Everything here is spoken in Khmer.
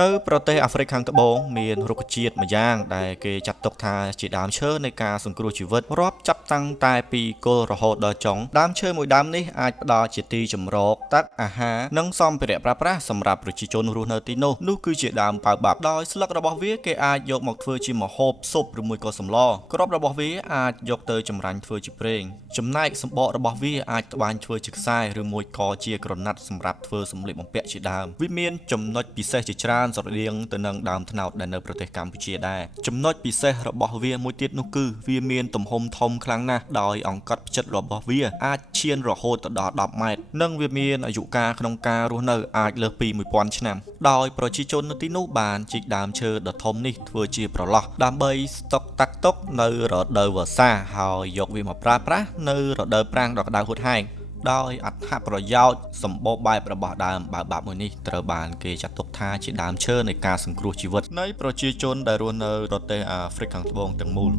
នៅប្រទេសអាហ្វ្រិកខាងត្បូងមានរុក្ខជាតិម្យ៉ាងដែលគេចាត់ទុកថាជាដើមឈើនៃការសង្គ្រោះជីវិតរាប់ចាប់តាំងតែពីគល់រហូតដល់ចុងដើមឈើមួយដើមនេះអាចផ្ដល់ជាទីជម្រកទឹកអាហារនិងសម្ភារៈប្រើប្រាស់សម្រាប់ប្រជាជនរស់នៅទីនោះគឺជាដើមប៉ៅបាប់ដោយស្លឹករបស់វាគេអាចយកមកធ្វើជាម្ហូបស៊ុបឬមួយក៏សម្លគ្រាប់របស់វាអាចយកទៅចម្រាញ់ធ្វើជាប្រេងចំណែកសម្បករបស់វាអាចត្បាញធ្វើជាខ្សែឬមួយក៏ជាក្រណាត់សម្រាប់ធ្វើសម្លៀកបំពាក់ជាដើមវាមានចំណុចពិសេសជាច្រើនស្រដៀងទៅនឹងដើមត្នោតដែលនៅប្រទេសកម្ពុជាដែរចំណុចពិសេសរបស់វាមួយទៀតនោះគឺវាមានទំហំធំខ្លាំងណាស់ដោយអង្កត់ផ្ចិតរបស់វាអាចឈានរហូតទៅដល់10ម៉ែត្រនិងវាមានអាយុកាលក្នុងការរស់នៅអាចលើសពី1000ឆ្នាំដោយប្រជាជននៅទីនោះបានជីកដើមឈើដ៏ធំនេះធ្វើជាប្រឡោះដើម្បីស្តុកតាក់ទុកនៅរដូវវស្សាហើយយកវាមកប្រើប្រាស់នៅរដូវប្រាំងដ៏ក្តៅហួតហែងដោយអត្ថប្រយោជន៍សម្បូរបែបរបស់ដើមបាល់បាប់មួយនេះត្រូវបានគេចាត់ទុកថាជាដើមឈើនៃការសង្គ្រោះជីវិតនៃប្រជាជនដែលរស់នៅប្រទេសអាហ្វ្រិកខាងត្បូងទាំងមូល